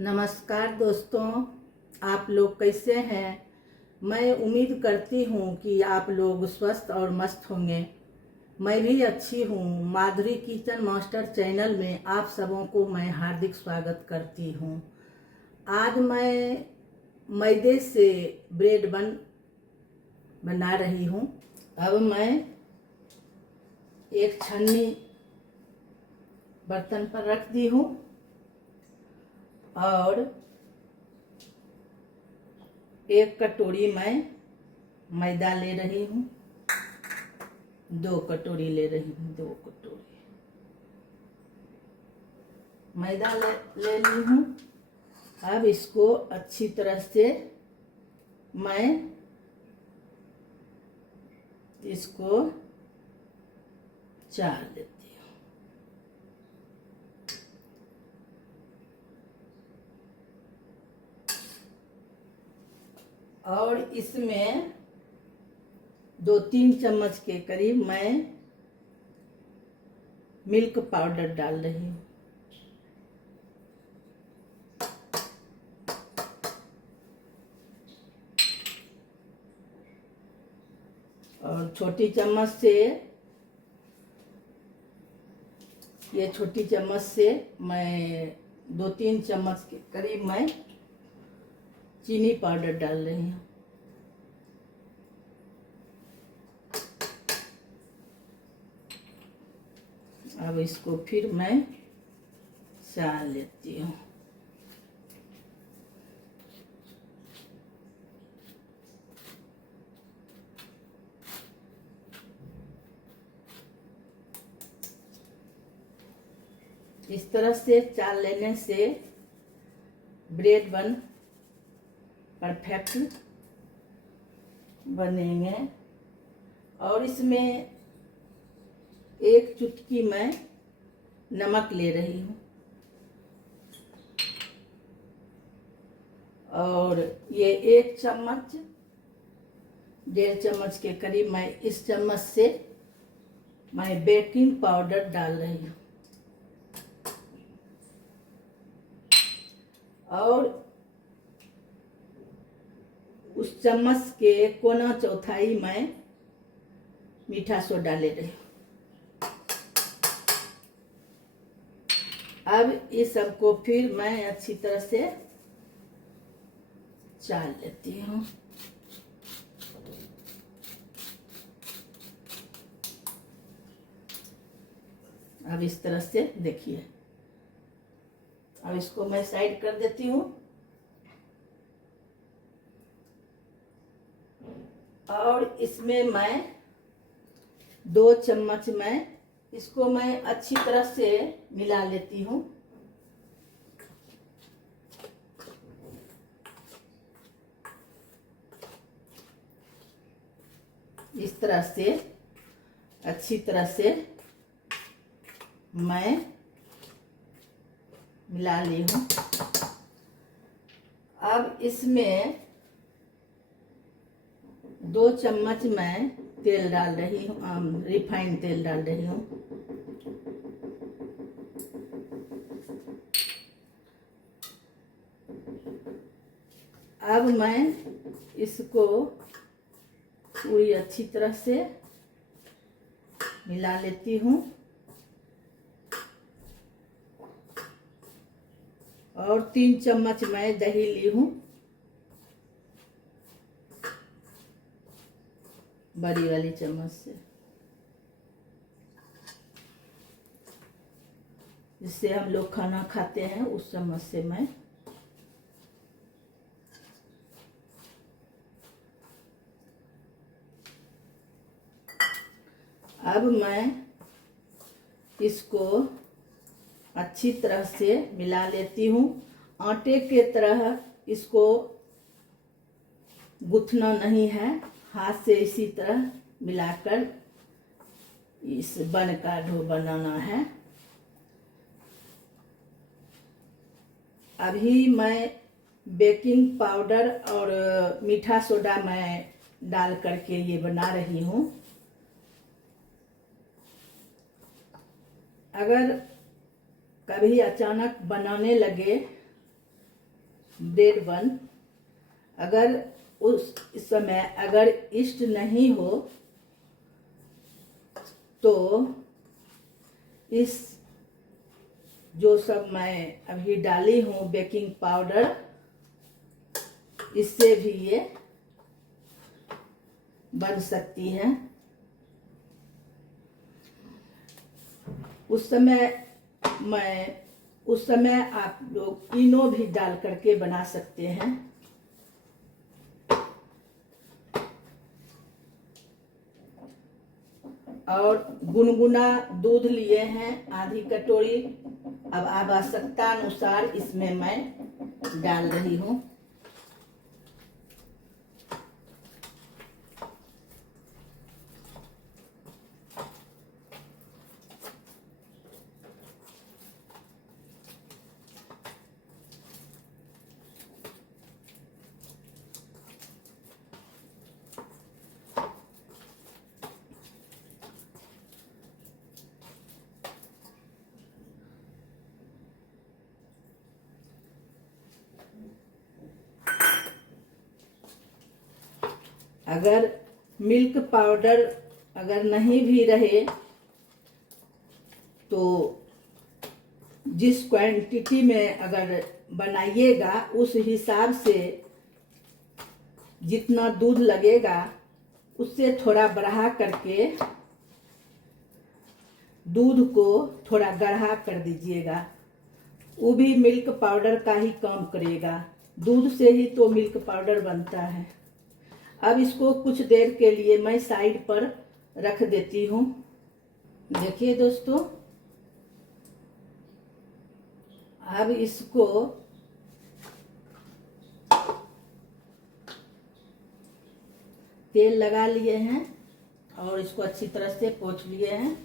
नमस्कार दोस्तों, आप लोग कैसे हैं। मैं उम्मीद करती हूँ कि आप लोग स्वस्थ और मस्त होंगे। मैं भी अच्छी हूँ। माधुरी किचन मास्टर चैनल में आप सबों को मैं हार्दिक स्वागत करती हूँ। आज मैं मैदे से ब्रेड बना रही हूँ। अब मैं एक छन्नी बर्तन पर रख दी हूँ और एक कटोरी मैं मैदा ले रही हूँ। 2 कटोरी ले रही हूँ। 2 कटोरी मैदा ले ली हूँ। अब इसको अच्छी तरह से मैं इसको चार लेती हूँ। और इसमें 2-3 चम्मच के करीब मैं मिल्क पाउडर डाल रही हूँ। और छोटी चम्मच से मैं 2-3 चम्मच के करीब मैं चीनी पाउडर डाल रही हूँ। अब इसको फिर मैं सान लेती हूँ। इस तरह से चाल लेने से ब्रेड परफेक्ट बनेंगे। और इसमें एक चुटकी मैं नमक ले रही हूँ और ये 1 चम्मच 1.5 चम्मच के करीब मैं इस चम्मच से मैं बेकिंग पाउडर डाल रही हूँ। और उस चम्मच के 1/4 मैं मीठा सोडा ले रही हूँ। अब इस सबको फिर मैं अच्छी तरह से चाल लेती हूँ। अब इस तरह से देखिए। अब इसको मैं साइड कर देती हूँ। और इसमें मैं 2 चम्मच इसको मैं अच्छी तरह से मिला लेती हूँ। इस तरह से अच्छी तरह से मैं मिला ली हूँ। अब इसमें 2 चम्मच मैं तेल डाल रही हूँ, रिफाइंड तेल डाल रही हूँ। अब मैं इसको पूरी अच्छी तरह से मिला लेती हूँ। और 3 चम्मच मैं दही ली हूँ, बड़ी वाली चम्मच से, जिससे हम लोग खाना खाते हैं उस चम्मच से मैं अब मैं इसको अच्छी तरह से मिला लेती हूँ। आटे के तरह इसको गूंथना नहीं है, हाथ से इसी तरह मिलाकर इस बन का डो बनाना है। अभी मैं बेकिंग पाउडर और मीठा सोडा मैं डाल करके ये बना रही हूँ। अगर कभी अचानक बनाने लगे ब्रेड बन। अगर उस समय अगर ईस्ट नहीं हो तो इस जो सब मैं अभी डाली हूँ बेकिंग पाउडर, इससे भी ये बन सकती है। उस समय आप लोग इनो भी डाल करके बना सकते हैं। और गुनगुना दूध लिए हैं आधी कटोरी। अब आवश्यकता अनुसार इसमें मैं डाल रही हूँ। अगर मिल्क पाउडर अगर नहीं भी रहे तो जिस क्वांटिटी में अगर बनाइएगा उस हिसाब से जितना दूध लगेगा उससे थोड़ा बढ़ा करके दूध को थोड़ा गाढ़ा कर दीजिएगा। वो भी मिल्क पाउडर का ही काम करेगा। दूध से ही तो मिल्क पाउडर बनता है। अब इसको कुछ देर के लिए मैं साइड पर रख देती हूँ। देखिए दोस्तों, अब इसको तेल लगा लिए हैं और इसको अच्छी तरह से पोंछ लिए हैं।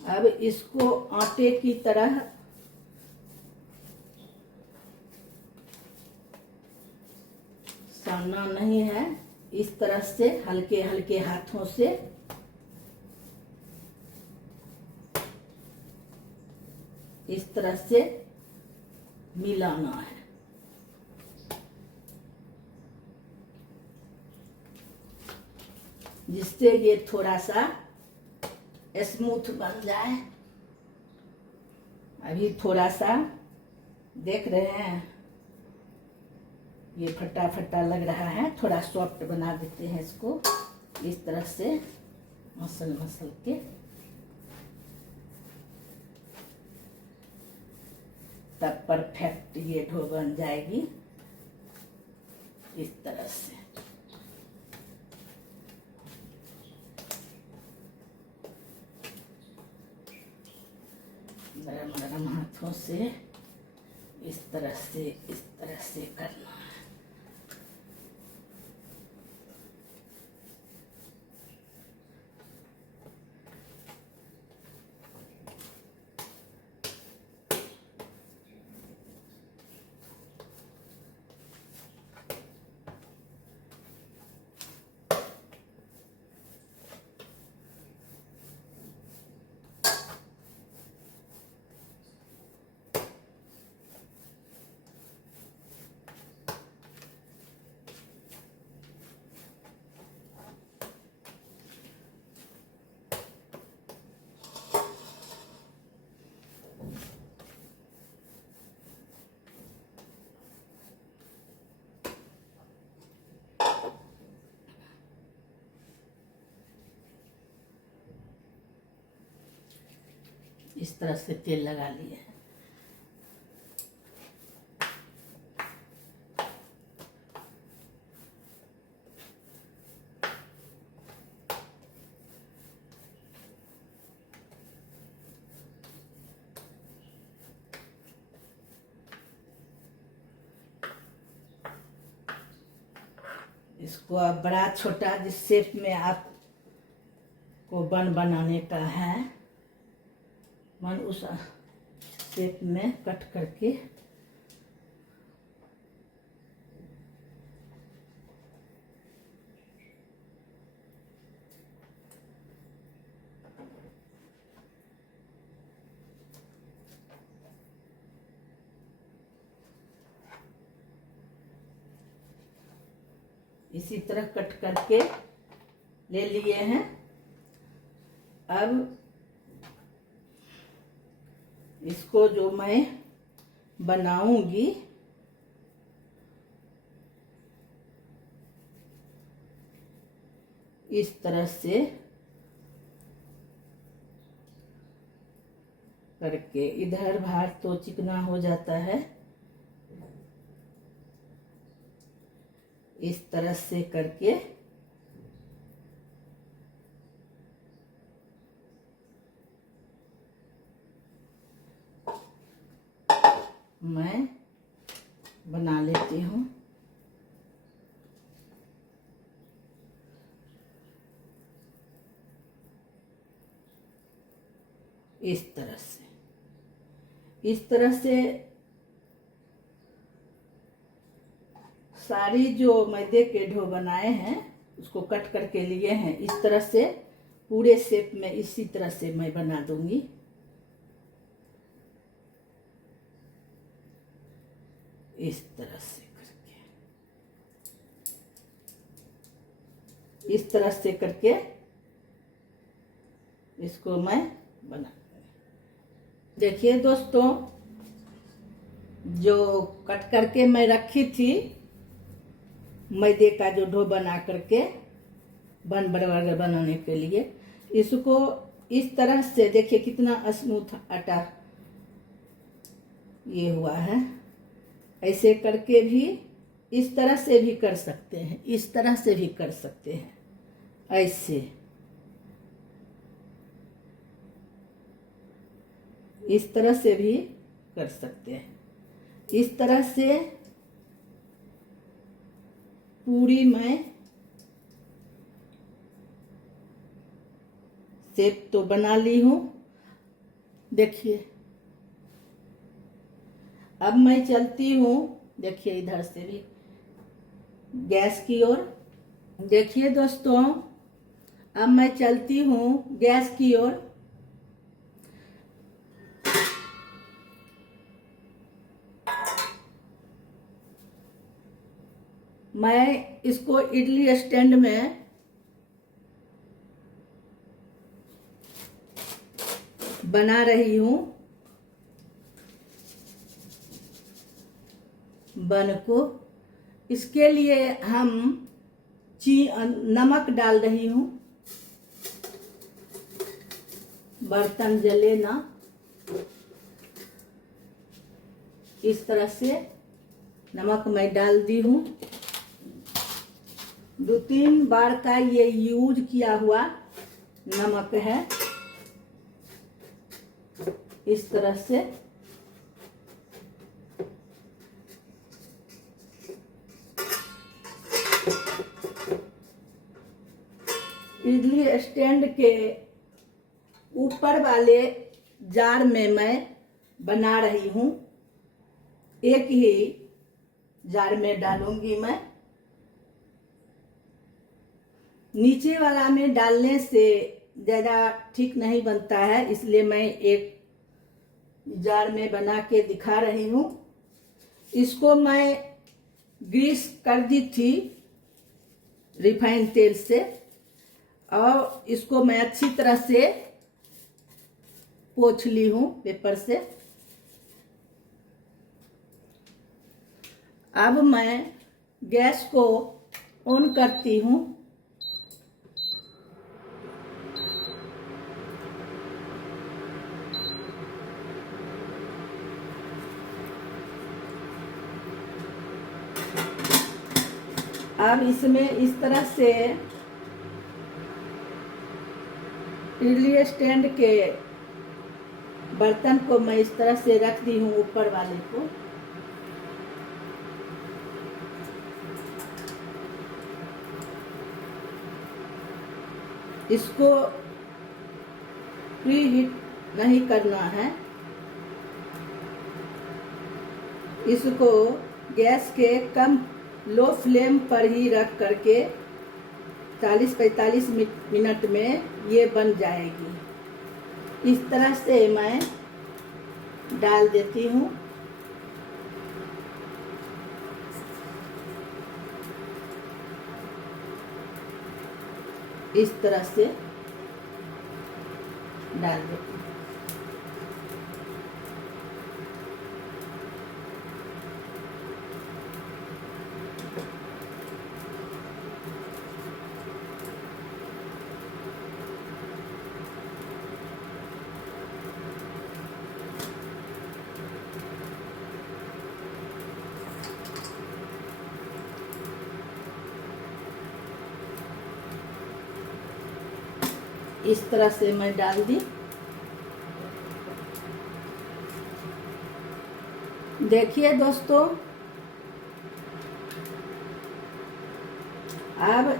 अब इसको आटे की तरह सानना नहीं है, इस तरह से हल्के हल्के हाथों से इस तरह से मिलाना है। जिससे ये थोड़ा सा स्मूथ बन जाए। अभी थोड़ा सा देख रहे हैं ये फटा फटा लग रहा है, थोड़ा सॉफ्ट बना देते हैं इसको इस तरह से मसल मसल के। तब परफेक्ट ये डो बन जाएगी इस तरह से। नरम नरम हाथों से इस तरह से करना है। इस तरह से तेल लगा लिए। इसको आप बड़ा छोटा जिस शेप में आप को बन बनाने का है, मन उस शेप में कट करके इसी तरह कट करके ले लिए हैं। अब इसको जो मैं बनाऊंगी इस तरह से करके, इधर बाहर तो चिकना हो जाता है, इस तरह से करके मैं बना लेती हूँ। इस तरह से सारी जो मैदे के डो बनाए हैं उसको कट करके लिए हैं। इस तरह से पूरे शेप में इसी तरह से मैं बना दूंगी। इस तरह से करके, इस तरह से करके इसको मैं बना, देखिए दोस्तों, जो कट करके मैं रखी थी मैदे का जो डो बना करके बर्गर बनाने के लिए, इसको इस तरह से देखिए कितना स्मूथ आटा ये हुआ है। ऐसे करके भी इस तरह से भी कर सकते हैं, इस तरह से भी कर सकते हैं, ऐसे इस तरह से भी कर सकते हैं। इस तरह से पूरी मैं शेप तो बना ली हूँ। देखिए अब मैं चलती हूँ, देखिए इधर से भी गैस की ओर। देखिए दोस्तों, अब मैं चलती हूँ गैस की ओर। मैं इसको इडली स्टैंड में बना रही हूँ बन को। इसके लिए हम नमक डाल रही हूँ, बर्तन जले ना, इस तरह से नमक मैं डाल दी हूँ। 2-3 बार का ये यूज किया हुआ नमक है। इस तरह से इडली स्टैंड के ऊपर वाले जार में मैं बना रही हूँ। एक ही जार में डालूंगी मैं, नीचे वाला में डालने से ज़्यादा ठीक नहीं बनता है, इसलिए मैं एक जार में बना के दिखा रही हूँ। इसको मैं ग्रीस कर दी थी रिफाइंड तेल से, और इसको मैं अच्छी तरह से पोंछ ली हूँ पेपर से। अब मैं गैस को ऑन करती हूँ। अब इसमें इस तरह से इडली स्टैंड के बर्तन को मैं इस तरह से रख दी हूँ, ऊपर वाले को। इसको प्री हीट नहीं करना है, इसको गैस के कम लो फ्लेम पर ही रख करके 40-45 मिनट में ये बन जाएगी। इस तरह से मैं डाल देती हूँ। इस तरह से डाल देती हूँ। इस तरह से मैं डाल दी। देखिए दोस्तों, अब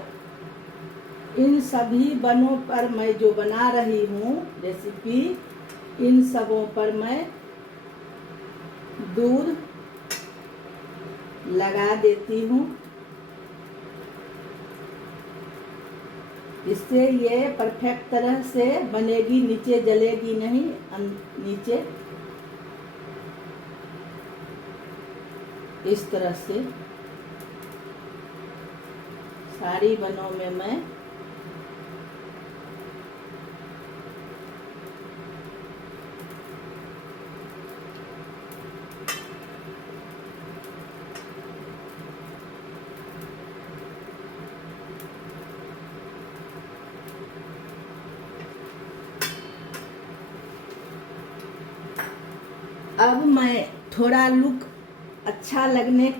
इन सभी बनों पर मैं जो बना रही हूँ रेसिपी, इन सबों पर मैं दूध लगा देती हूँ। इससे ये परफेक्ट तरह से बनेगी, नीचे जलेगी नहीं। नीचे इस तरह से सारी बनों में मैं अब मैं थोड़ा लुक अच्छा लगने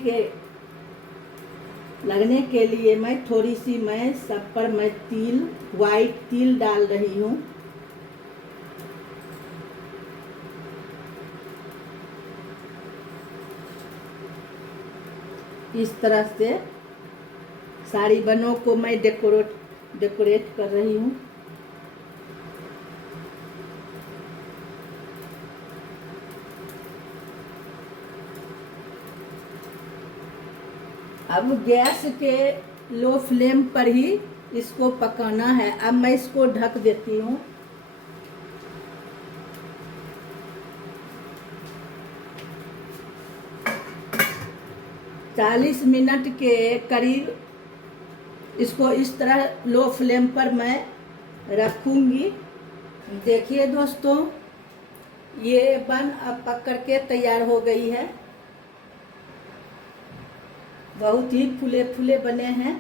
के लिए मैं थोड़ी सी मैं सब पर मैं तिल, वाइट तिल डाल रही हूँ। इस तरह से सारी बनों को मैं डेकोरेट कर रही हूँ। अब गैस के लो फ्लेम पर ही इसको पकाना है। अब मैं इसको ढक देती हूँ। चालीस मिनट के करीब इसको इस तरह लो फ्लेम पर मैं रखूंगी। देखिए दोस्तों, ये बन अब पक करके तैयार हो गई है। बहुत ही फूले फूले बने हैं।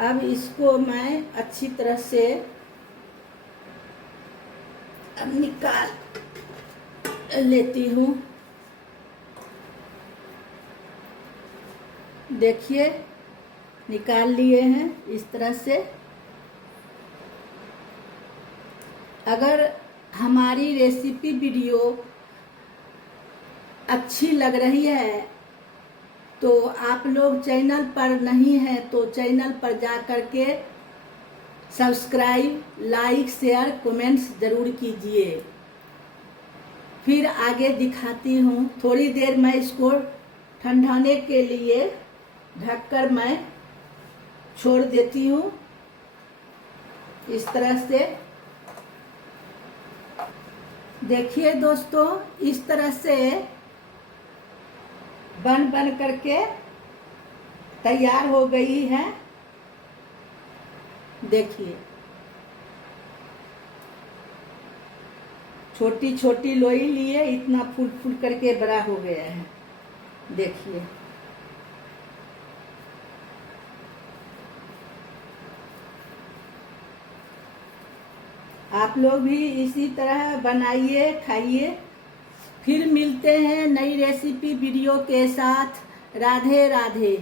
अब इसको मैं अच्छी तरह से अब निकाल लेती हूँ। देखिए, निकाल लिए हैं इस तरह से। अगर हमारी रेसिपी वीडियो अच्छी लग रही है तो आप लोग चैनल पर नहीं हैं तो चैनल पर जा कर के सब्सक्राइब, लाइक, शेयर, कमेंट्स ज़रूर कीजिए। फिर आगे दिखाती हूँ। थोड़ी देर मैं इसको ठंडाने के लिए ढककर मैं छोड़ देती हूँ। इस तरह से देखिए दोस्तों, इस तरह से बन करके तैयार हो गई है। देखिए, छोटी छोटी लोई लिए इतना फूल फूल करके बड़ा हो गया है। देखिए, आप लोग भी इसी तरह बनाइए, खाइए। फिर मिलते हैं नई रेसिपी वीडियो के साथ। राधे राधे।